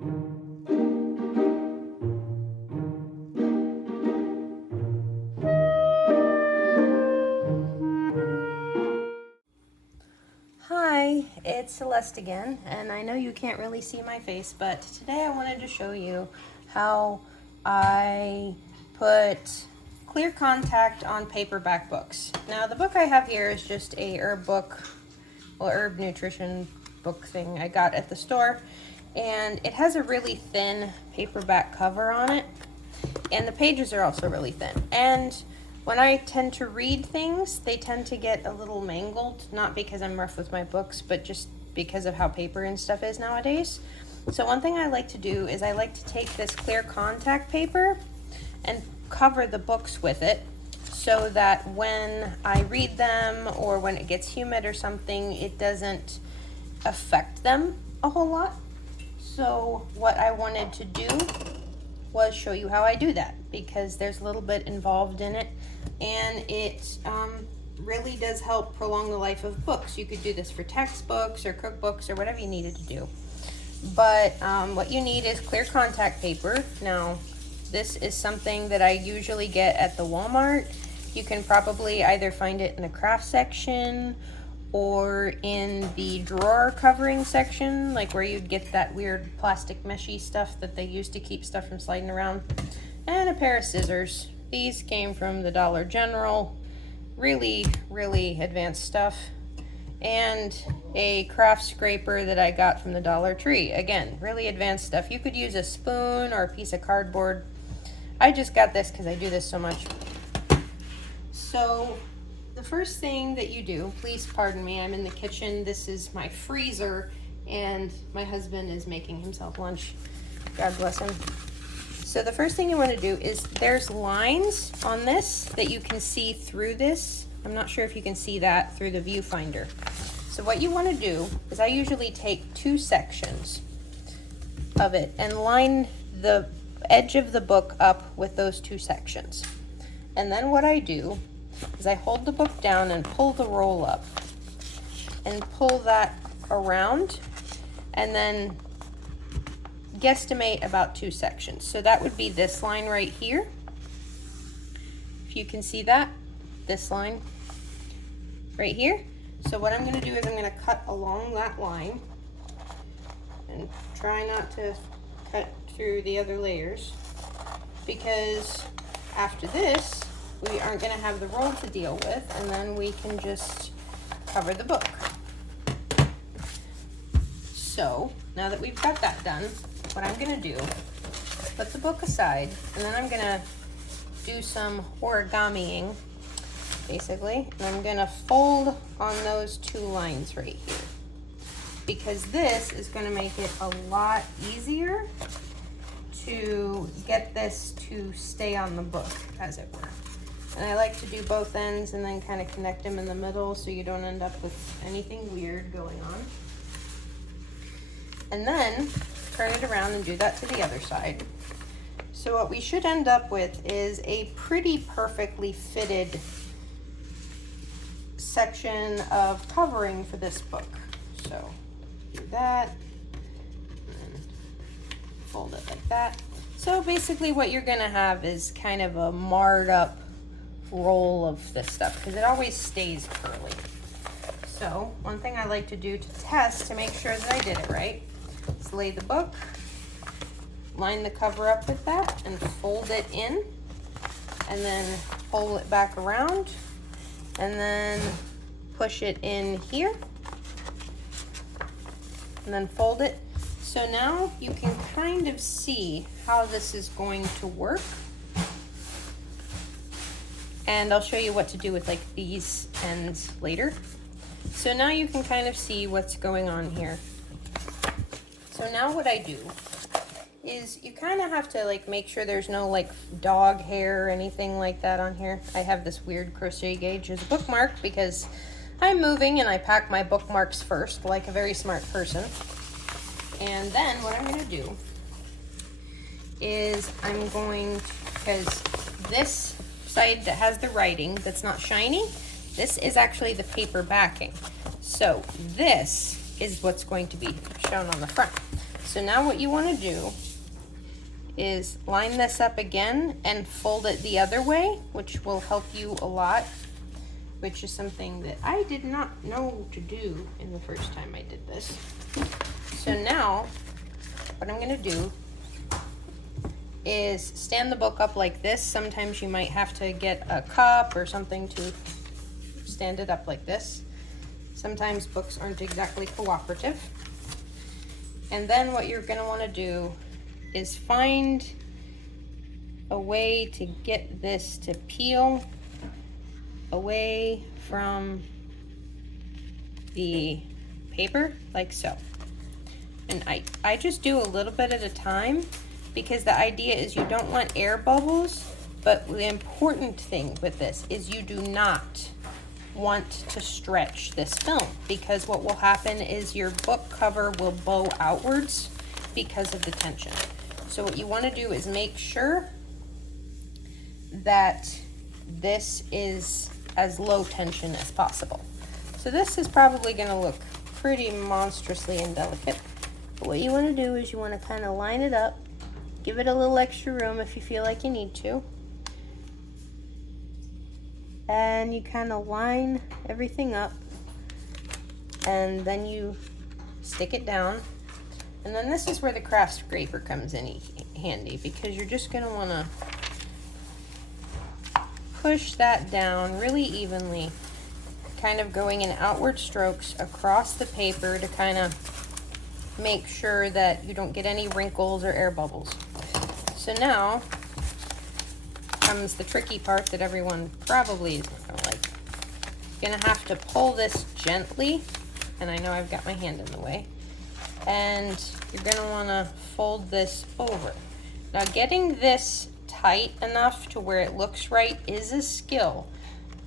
Hi, it's Celeste again, and I know you can't really see my face, but today I wanted to show you how I put clear contact on paperback books. Now, the book I have here is just a herb book, well, herb nutrition book thing I got at the store, and it has a really thin paperback cover on it, and the pages are also really thin. And when I tend to read things, they tend to get a little mangled, not because I'm rough with my books, but just because of how paper and stuff is nowadays. So one thing I like to do is I like to take this clear contact paper and cover the books with it so that when I read them or when it gets humid or something, it doesn't affect them a whole lot. So what I wanted to do was show you how I do that, because there's a little bit involved in it, and it really does help prolong the life of books. You could do this for textbooks or cookbooks or whatever you needed to do. But what you need is clear contact paper. Now, this is something that I usually get at the Walmart. You can probably either find it in the craft section or in the drawer covering section, like where you'd get that weird plastic meshy stuff that they use to keep stuff from sliding around. And a pair of scissors. These came from the Dollar General. Really, really advanced stuff. And a craft scraper that I got from the Dollar Tree. Again, really advanced stuff. You could use a spoon or a piece of cardboard. I just got this because I do this so much. So the first thing that you do, please pardon me, I'm in the kitchen. This is my freezer, and my husband is making himself lunch. God bless him. So the first thing you want to do is, there's lines on this that you can see through this. I'm not sure if you can see that through the viewfinder. So what you want to do is, I usually take 2 sections of it and line the edge of the book up with those 2 sections. And then what I do is I hold the book down and pull the roll up and pull that around, and then guesstimate about 2 sections. So that would be this line right here. If you can see that, this line right here. So what I'm going to do is I'm going to cut along that line and try not to cut through the other layers, because after this we aren't going to have the roll to deal with, and then we can just cover the book. So now that we've got that done, what I'm going to do, put the book aside, and then I'm going to do some origamiing, basically, and I'm going to fold on those 2 lines right here, because this is going to make it a lot easier to get this to stay on the book, as it were. And I like to do both ends and then kind of connect them in the middle so you don't end up with anything weird going on. And then turn it around and do that to the other side. So what we should end up with is a pretty perfectly fitted section of covering for this book. So do that, and then fold it like that. So basically what you're gonna have is kind of a marred up roll of this stuff, because it always stays curly. So one thing I like to do to test to make sure that I did it right is lay the book, line the cover up with that, and fold it in, and then pull it back around, and then push it in here, and then fold it. So now you can kind of see how this is going to work. And I'll show you what to do with like these ends later. So now you can kind of see what's going on here. So now what I do is, you kind of have to like make sure there's no like dog hair or anything like that on here. I have this weird crochet gauge as a bookmark because I'm moving and I pack my bookmarks first, like a very smart person. And then what I'm going to do is I'm going to, because this side that has the writing that's not shiny, this is actually the paper backing. So this is what's going to be shown on the front. So now what you want to do is line this up again and fold it the other way, which will help you a lot, which is something that I did not know to do in the first time I did this. So now what I'm going to do is stand the book up like this. Sometimes you might have to get a cup or something to stand it up like this. Sometimes books aren't exactly cooperative. And then what you're going to want to do is find a way to get this to peel away from the paper, like so. And I just do a little bit at a time, because the idea is you don't want air bubbles, but the important thing with this is you do not want to stretch this film, because what will happen is your book cover will bow outwards because of the tension. So what you want to do is make sure that this is as low tension as possible. So this is probably going to look pretty monstrously indelicate, but what you want to do is you want to kind of line it up, give it a little extra room if you feel like you need to, and you kind of line everything up, and then you stick it down. And then this is where the craft scraper comes in handy, because you're just going to want to push that down really evenly, kind of going in outward strokes across the paper to kind of make sure that you don't get any wrinkles or air bubbles. So now comes the tricky part that everyone probably isn't going to like. You're going to have to pull this gently, and I know I've got my hand in the way, and you're going to want to fold this over. Now, getting this tight enough to where it looks right is a skill,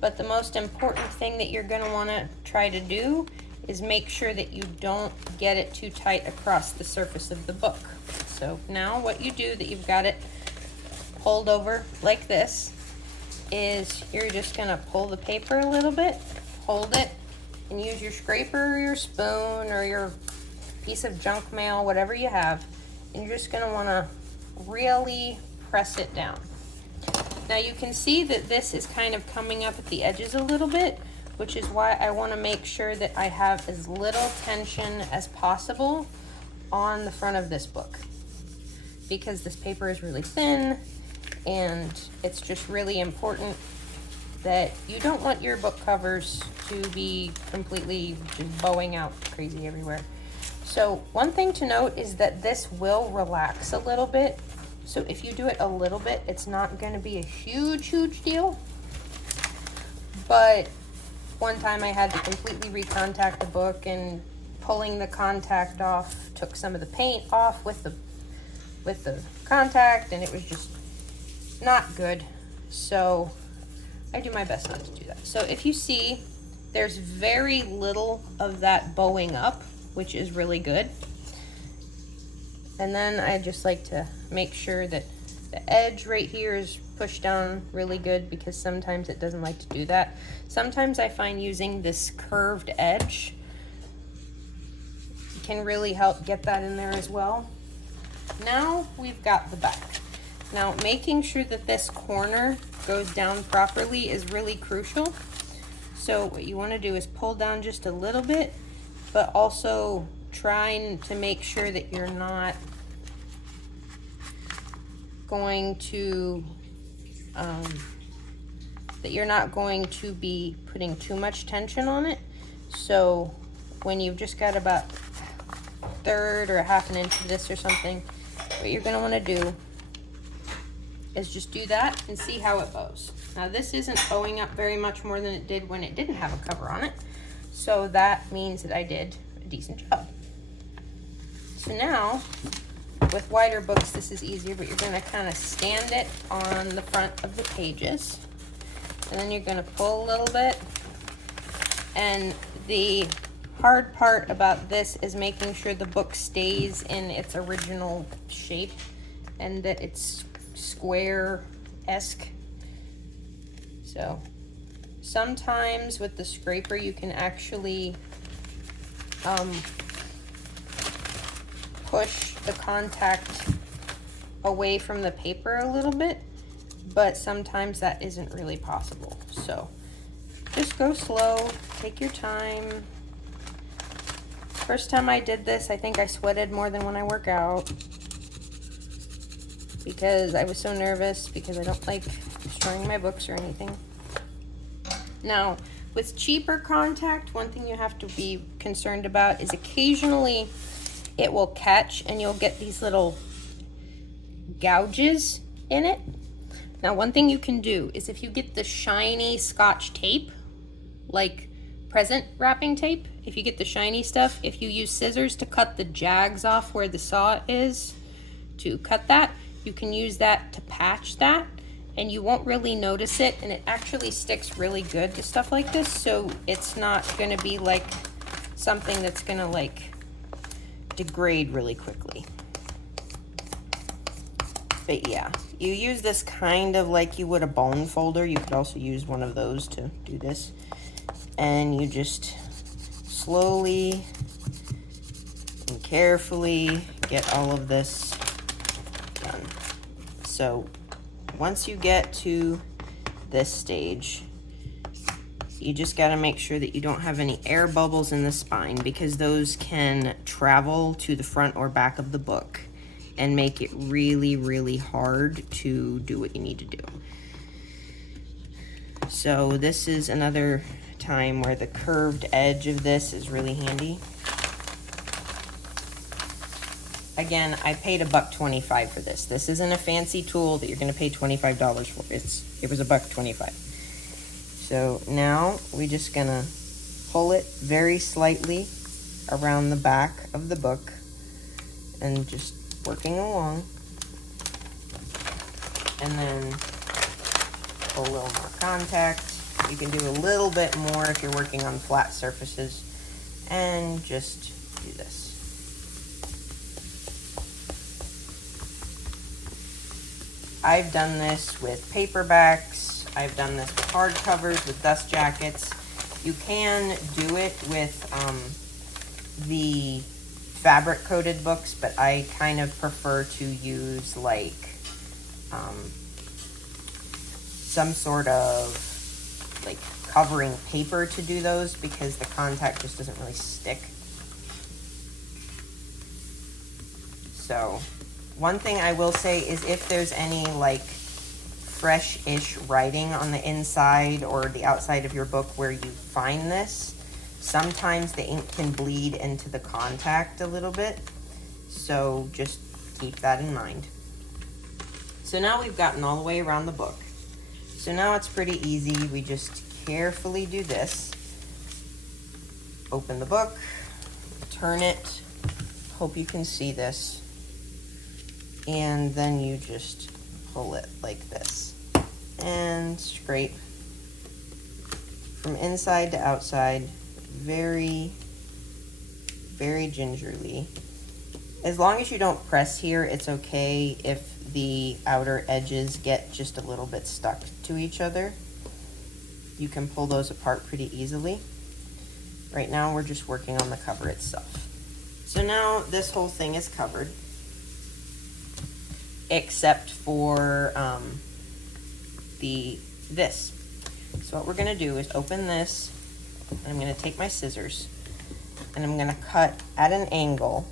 but the most important thing that you're going to want to try to do is make sure that you don't get it too tight across the surface of the book. So now what you do that you've got it pulled over like this is you're just going to pull the paper a little bit, hold it, and use your scraper or your spoon or your piece of junk mail, whatever you have, and you're just going to want to really press it down. Now you can see that this is kind of coming up at the edges a little bit, which is why I want to make sure that I have as little tension as possible on the front of this book, because this paper is really thin, and it's just really important that you don't want your book covers to be completely just bowing out crazy everywhere. So one thing to note is that this will relax a little bit. So if you do it a little bit, it's not going to be a huge deal. But one time I had to completely recontact the book, and pulling the contact off took some of the paint off with the contact, and it was just not good. So I do my best not to do that. So if you see, there's very little of that bowing up, which is really good. And then I just like to make sure that the edge right here is pushed down really good, because sometimes it doesn't like to do that. Sometimes I find using this curved edge can really help get that in there as well. Now we've got the back. Now making sure that this corner goes down properly is really crucial. So what you want to do is pull down just a little bit, but be trying to make sure that you're not going to be putting too much tension on it. So when you've just got about a third or a half an inch of this or something, what you're going to want to do is just do that and see how it bows. Now this isn't bowing up very much more than it did when it didn't have a cover on it, so that means that I did a decent job. So now with wider books this is easier, but you're going to kind of stand it on the front of the pages, and then you're going to pull a little bit. And the hard part about this is making sure the book stays in its original shape and that it's square-esque. So sometimes with the scraper you can actually push the contact away from the paper a little bit, but sometimes that isn't really possible. So just go slow, take your time. First time I did this, I think I sweated more than when I work out because I was so nervous, because I don't like destroying my books or anything. Now, with cheaper contact, one thing you have to be concerned about is occasionally it will catch and you'll get these little gouges in it. Now, one thing you can do is if you get the shiny Scotch tape, like present wrapping tape, if you get the shiny stuff, if you use scissors to cut the jags off where the saw is to cut that, you can use that to patch that, and you won't really notice it, and it actually sticks really good to stuff like this, so it's not gonna be like something that's gonna like degrade really quickly. But yeah, you use this kind of like you would a bone folder. You could also use one of those to do this. And you just slowly and carefully get all of this done. So once you get to this stage, you just got to make sure that you don't have any air bubbles in the spine, because those can travel to the front or back of the book and make it really, really hard to do what you need to do. So this is another time where the curved edge of this is really handy. Again, I paid $1.25 for this. This isn't a fancy tool that you're going to pay $25 for. It was $1.25. So now we're just going to pull it very slightly around the back of the book and just working along, and then pull a little more contact. You can do a little bit more if you're working on flat surfaces, and just do this. I've done this with paperbacks, I've done this with hardcovers, with dust jackets. You can do it with the fabric coated books, but I kind of prefer to use like some sort of like covering paper to do those, because the contact just doesn't really stick. So one thing I will say is if there's any like fresh-ish writing on the inside or the outside of your book where you find this, sometimes the ink can bleed into the contact a little bit, so just keep that in mind. So now we've gotten all the way around the book. So now it's pretty easy. We just carefully do this. Open the book, turn it, hope you can see this, and then you just pull it like this and scrape from inside to outside very, very gingerly. As long as you don't press here, it's okay if the outer edges get just a little bit stuck to each other. You can pull those apart pretty easily. Right now we're just working on the cover itself. So now this whole thing is covered, except for this. So what we're gonna do is open this. I'm gonna take my scissors and I'm gonna cut at an angle,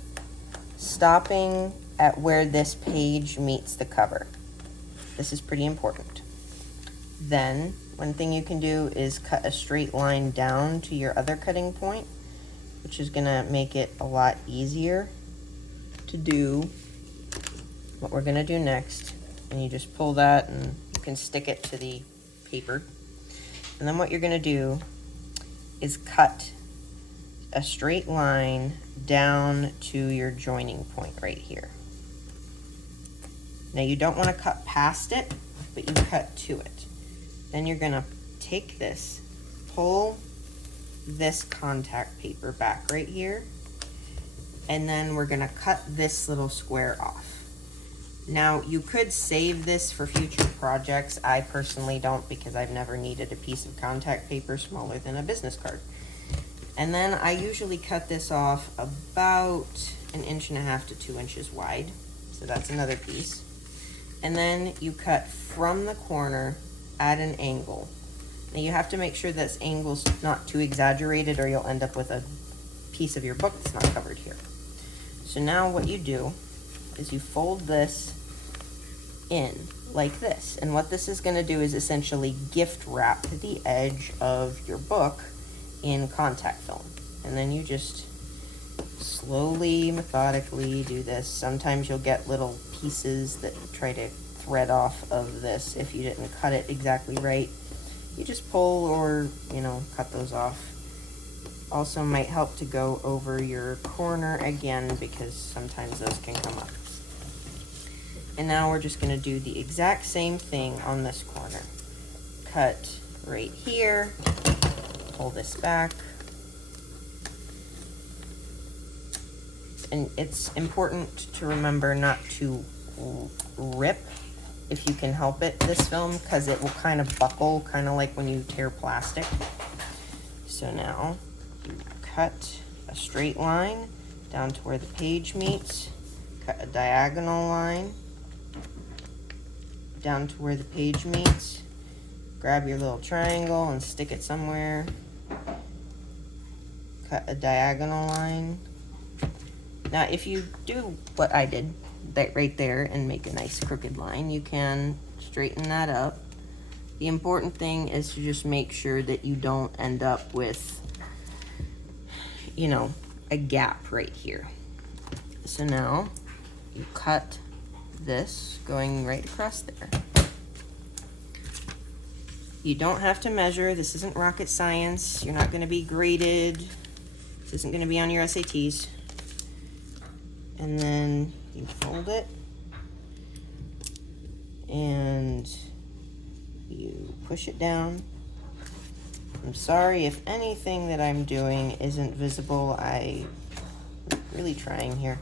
stopping at where this page meets the cover. This is pretty important. Then one thing you can do is cut a straight line down to your other cutting point, which is gonna make it a lot easier to do what we're gonna do next. And you just pull that and you can stick it to the paper. And then what you're gonna do is cut a straight line down to your joining point right here. Now you don't want to cut past it, but you cut to it. Then you're gonna take this, pull this contact paper back right here, and then we're gonna cut this little square off. Now you could save this for future projects. I personally don't, because I've never needed a piece of contact paper smaller than a business card. And then I usually cut this off about 1.5 to 2 inches wide. So that's another piece. And then you cut from the corner at an angle. Now you have to make sure this angle's not too exaggerated or you'll end up with a piece of your book that's not covered here. So now what you do is you fold this in like this. And what this is going to do is essentially gift wrap the edge of your book in contact film. And then you just slowly, methodically do this. Sometimes you'll get little pieces that try to thread off of this if you didn't cut it exactly right. You just pull or, cut those off. Also might help to go over your corner again because sometimes those can come up. And now we're just going to do the exact same thing on this corner. Cut right here, pull this back. And it's important to remember not to rip, if you can help it, this film, because it will kind of buckle, kind of like when you tear plastic. So now you cut a straight line down to where the page meets, cut a diagonal line down to where the page meets, grab your little triangle and stick it somewhere, cut a diagonal line. Now if you do what I did, that right there, and make a nice crooked line, you can straighten that up. The important thing is to just make sure that you don't end up with, a gap right here. So now you cut this going right across there. You don't have to measure. This isn't rocket science. You're not going to be graded. This isn't going to be on your SATs. And then you fold it and you push it down. I'm sorry if anything that I'm doing isn't visible. I'm really trying here.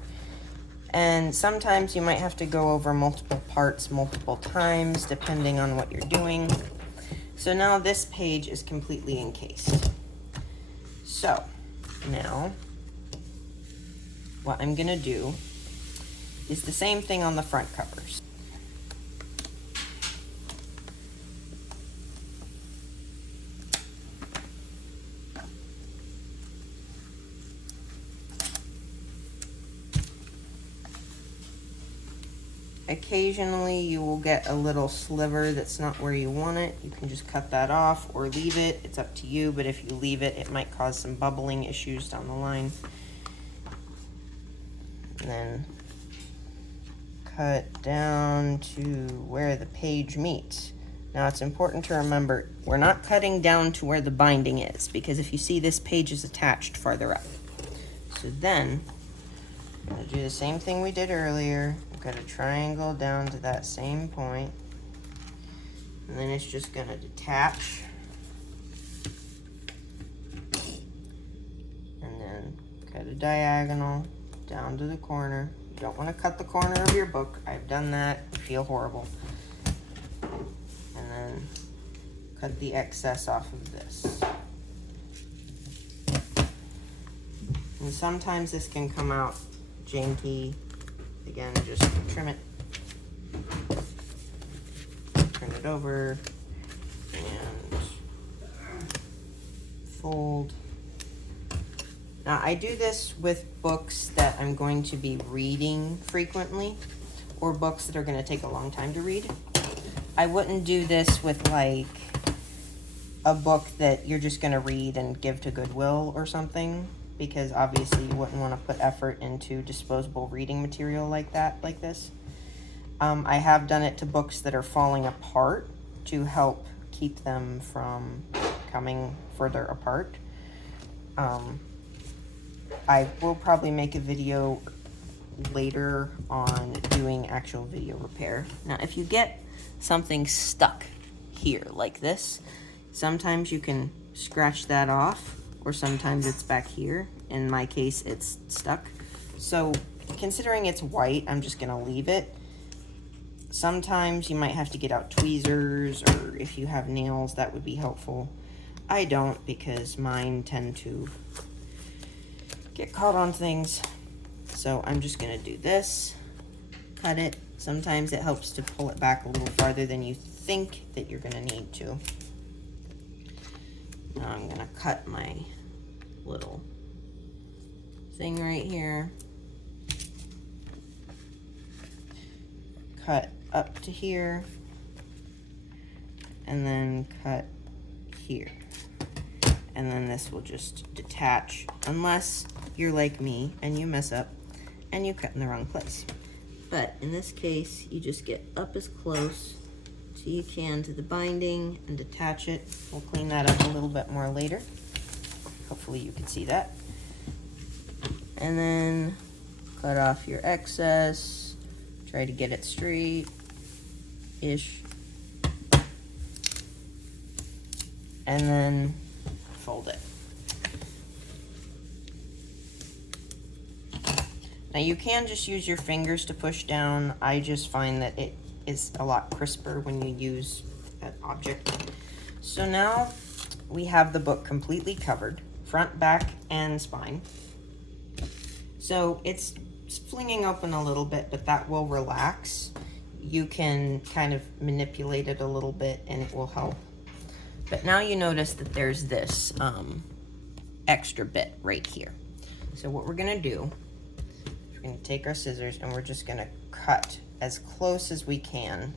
And sometimes you might have to go over multiple parts multiple times depending on what you're doing. So now this page is completely encased. So now what I'm gonna do is the same thing on the front covers. Occasionally you will get a little sliver that's not where you want it. You can just cut that off or leave it. It's up to you, but if you leave it, it might cause some bubbling issues down the line. And then cut down to where the page meets. Now it's important to remember, we're not cutting down to where the binding is, because if you see, this page is attached farther up. So then I'm going to do the same thing we did earlier. Cut a triangle down to that same point, and then it's just going to detach, and then cut a diagonal down to the corner. You don't want to cut the corner of your book. I've done that. I feel horrible. And then cut the excess off of this. And sometimes this can come out janky. Again, just trim it, turn it over, and fold. Now, I do this with books that I'm going to be reading frequently, or books that are going to take a long time to read. I wouldn't do this with like a book that you're just going to read and give to Goodwill or something, because obviously you wouldn't want to put effort into disposable reading material like that, like this. I have done it to books that are falling apart to help keep them from coming further apart. I will probably make a video later on doing actual video repair. Now, if you get something stuck here like this, sometimes you can scratch that off, or sometimes it's back here. In my case, it's stuck. So considering it's white, I'm just gonna leave it. Sometimes you might have to get out tweezers, or if you have nails, that would be helpful. I don't, because mine tend to get caught on things. So I'm just gonna do this, cut it. Sometimes it helps to pull it back a little farther than you think that you're gonna need to. Now I'm gonna cut my little thing right here. Cut up to here, and then cut here. And then this will just detach, unless you're like me and you mess up and you cut in the wrong place. But in this case, you just get up as close as you can to the binding and detach it. We'll clean that up a little bit more later. Hopefully you can see that. And then cut off your excess. Try to get it straight-ish. And then fold it. Now you can just use your fingers to push down. I just find that it is a lot crisper when you use an object. So now we have the book completely covered, front, back, and spine. So it's flinging open a little bit, but that will relax. You can kind of manipulate it a little bit and it will help. But now you notice that there's this extra bit right here. So what we're gonna do, we're gonna take our scissors and we're just gonna cut as close as we can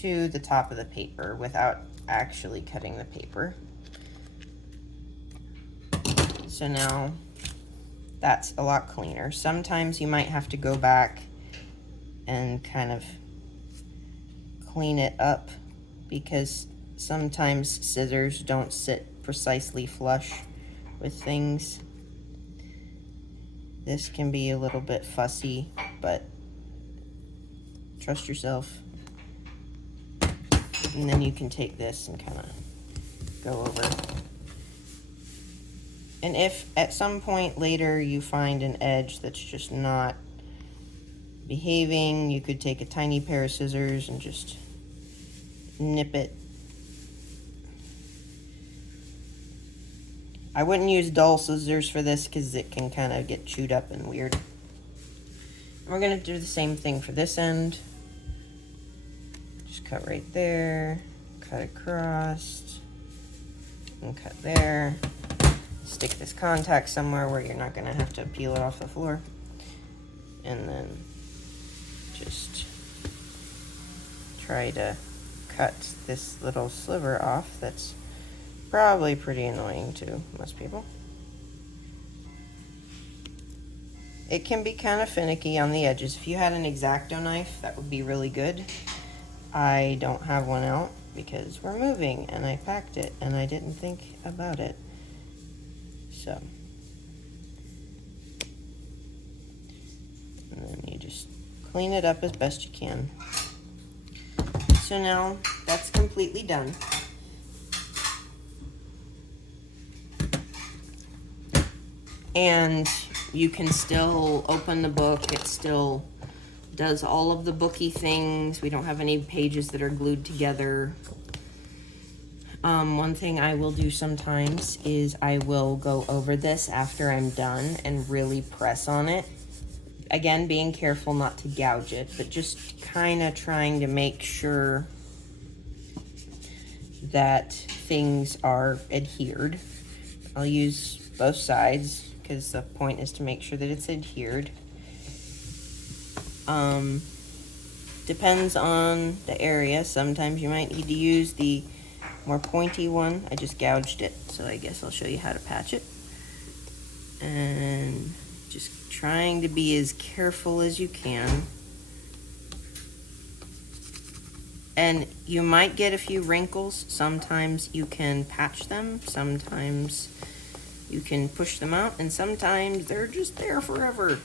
to the top of the paper without actually cutting the paper. So now that's a lot cleaner. Sometimes you might have to go back and kind of clean it up, because sometimes scissors don't sit precisely flush with things. This can be a little bit fussy, but trust yourself. And then you can take this and kind of go over. And if at some point later you find an edge that's just not behaving, you could take a tiny pair of scissors and just nip it. I wouldn't use dull scissors for this because it can kind of get chewed up and weird. And we're going to do the same thing for this end. Just cut right there, cut across, and cut there. Stick this contact somewhere where you're not going to have to peel it off the floor. And then just try to cut this little sliver off that's probably pretty annoying to most people. It can be kind of finicky on the edges. If you had an X-Acto knife, that would be really good. I don't have one out because we're moving and I packed it and I didn't think about it. So, and then you just clean it up as best you can. So now that's completely done. And you can still open the book. It still does all of the booky things. We don't have any pages that are glued together. One thing I will do sometimes is I will go over this after I'm done and really press on it. Again, being careful not to gouge it, but just kind of trying to make sure that things are adhered. I'll use both sides because the point is to make sure that it's adhered. Depends on the area. Sometimes you might need to use the more pointy one. I just gouged it, so I guess I'll show you how to patch it. And just trying to be as careful as you can. And you might get a few wrinkles. Sometimes you can patch them. Sometimes you can push them out, and sometimes they're just there forever.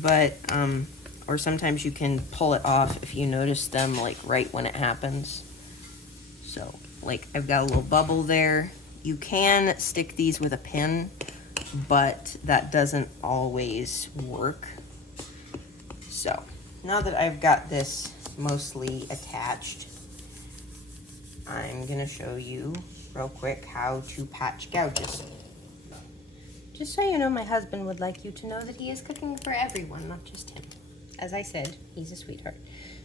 But, or sometimes you can pull it off if you notice them like right when it happens. So, like I've got a little bubble there. You can stick these with a pin, but that doesn't always work. So, now that I've got this mostly attached, I'm gonna show you real quick how to patch gouges. Just so you know, my husband would like you to know that he is cooking for everyone, not just him. As I said, he's a sweetheart.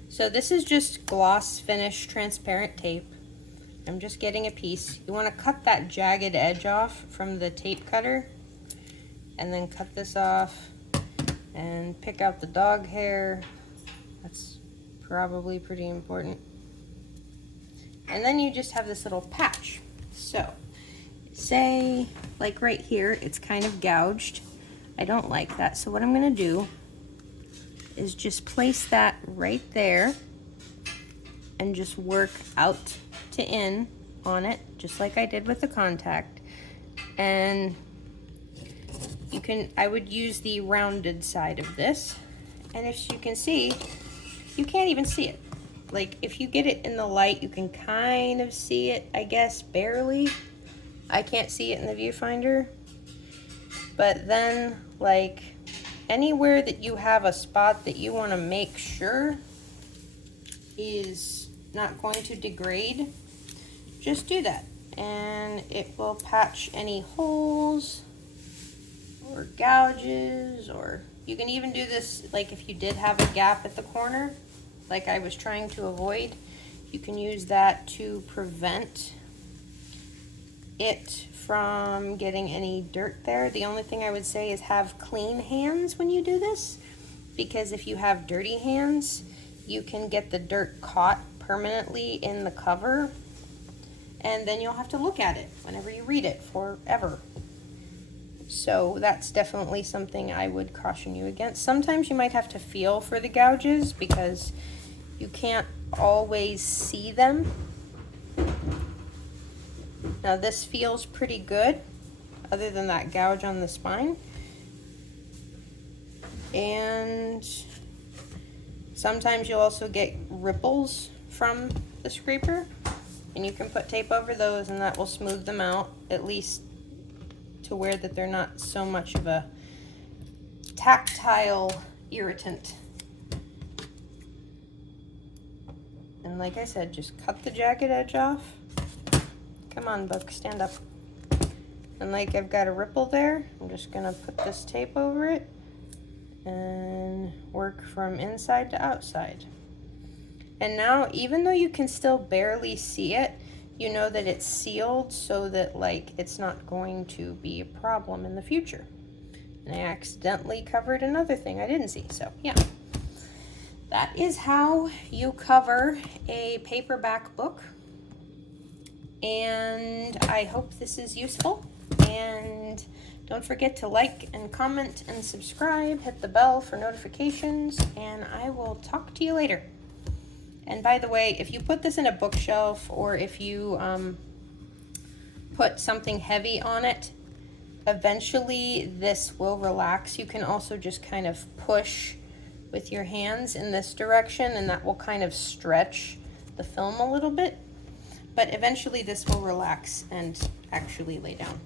So this is just gloss finish transparent tape. I'm just getting a piece. You want to cut that jagged edge off from the tape cutter, and then cut this off and pick out the dog hair. That's probably pretty important. And then you just have this little patch. So say like right here, it's kind of gouged. I don't like that. So what I'm gonna do is just place that right there and just work out to in on it, just like I did with the contact. And you can, I would use the rounded side of this. And as you can see, you can't even see it. Like if you get it in the light, you can kind of see it, I guess, barely. I can't see it in the viewfinder. But then like anywhere that you have a spot that you want to make sure is not going to degrade, just do that. And it will patch any holes or gouges, or you can even do this like if you did have a gap at the corner, like I was trying to avoid, you can use that to prevent it from getting any dirt there. The only thing I would say is have clean hands when you do this, because if you have dirty hands, you can get the dirt caught permanently in the cover, and then you'll have to look at it whenever you read it forever. So that's definitely something I would caution you against. Sometimes you might have to feel for the gouges because you can't always see them. Now this feels pretty good, other than that gouge on the spine. And sometimes you'll also get ripples from the scraper, and you can put tape over those and that will smooth them out, at least to where that they're not so much of a tactile irritant. And like I said, just cut the jagged edge off. Come on, Buck, stand up. And like I've got a ripple there, I'm just gonna put this tape over it and work from inside to outside. And now, even though you can still barely see it, you know that it's sealed so that like it's not going to be a problem in the future. And I accidentally covered another thing I didn't see, so yeah. That is how you cover a paperback book. And I hope this is useful. And don't forget to like and comment and subscribe. Hit the bell for notifications. And I will talk to you later. And by the way, if you put this in a bookshelf, or if you put something heavy on it, eventually this will relax. You can also just kind of push with your hands in this direction, and that will kind of stretch the film a little bit. But eventually this will relax and actually lay down.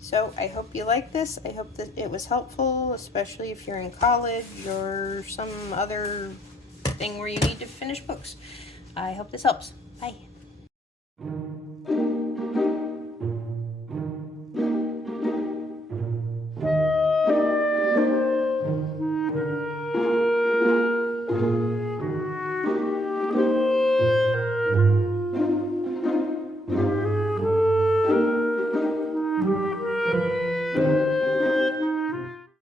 So I hope you like this. I hope that it was helpful, especially if you're in college or some other thing where you need to finish books. I hope this helps. Bye.